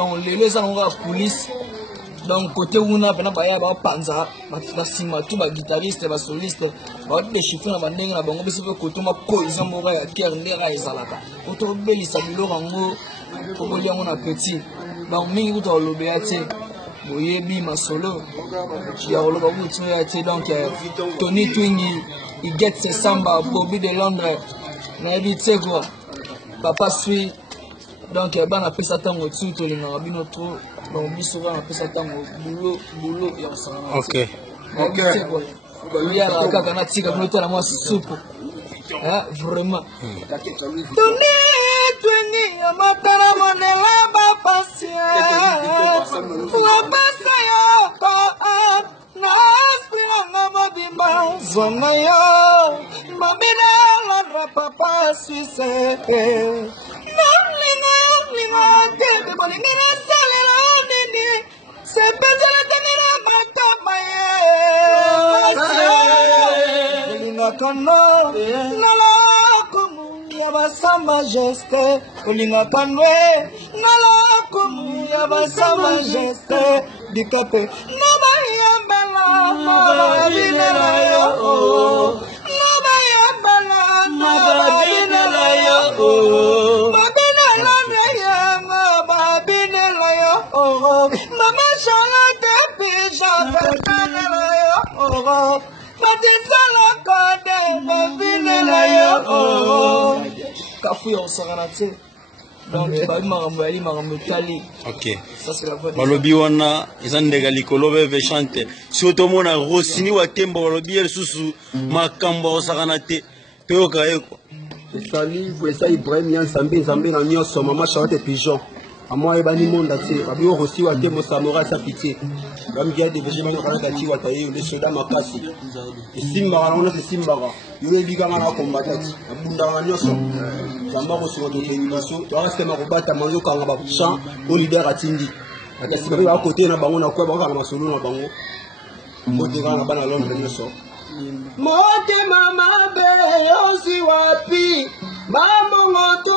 donc les gens ont la police donc côté où on a pena baya ba panza ba sima tout ba guitariste ba soliste ba de chiffres na bandenge na bango bisi côté ma cohésion mora ya cœur ndera ezalaka auto belisa bilo rango ko yango na petit ba mingi kuta lobea te boyebi masolo ya oloba butu ya te donc Tony Twingi il get ses samba Bobby de Londres na ebite quoi papa suit donc ben appelle ça tango tout to linga bino trop donc biso va appelle ça tango boulot et ensemble. OK. Il y a la kaka na tika bino to la moi soupe. Hein vraiment. Tony Twingi amatara monela ba patience. La passe yo pa na spiranga mabimba zona yo mabina la papa suisse. Sa majesté, Olinga Kanwe, Nala Komu, Yabasa majesté, Dikape, Naba Yambala, Naba Binelayo, Naba Yambala, Naba Binelayo, Babinelaya, Naba Binelayo, Mama Charlotte, Pija, Babinelayo, Matisala Kode, Babinelayo, Kafu ya Osaranate. Donc, OK. Ça c'est la bonne. Balobi wana ezandega likolo beve chante. Surtout mona Rossini wa Tembo balobi el susu makambo Osaranate. Toyoka eko. Sali vous ça Ibrahim Yan Sambi Nzambe na nyoso mama Charlotte Pigeon. Amo ebani monde ati babi Rossi wa Tembo Samora sa pitié. Comme dia de végément kana dati wa taye le soda makasi. Simba on a Simba. Yule biganga na combatati. Abunda na nyoso. Zamba ko sur de l'émission. Tu reste ma robata manzo kanga ba champ au leader atindi. Akasi ba côté na bango na kwa ba na masolo na bango. Côté kana bana Londres nyoso. Mote mama be yosi wapi. Mambo moto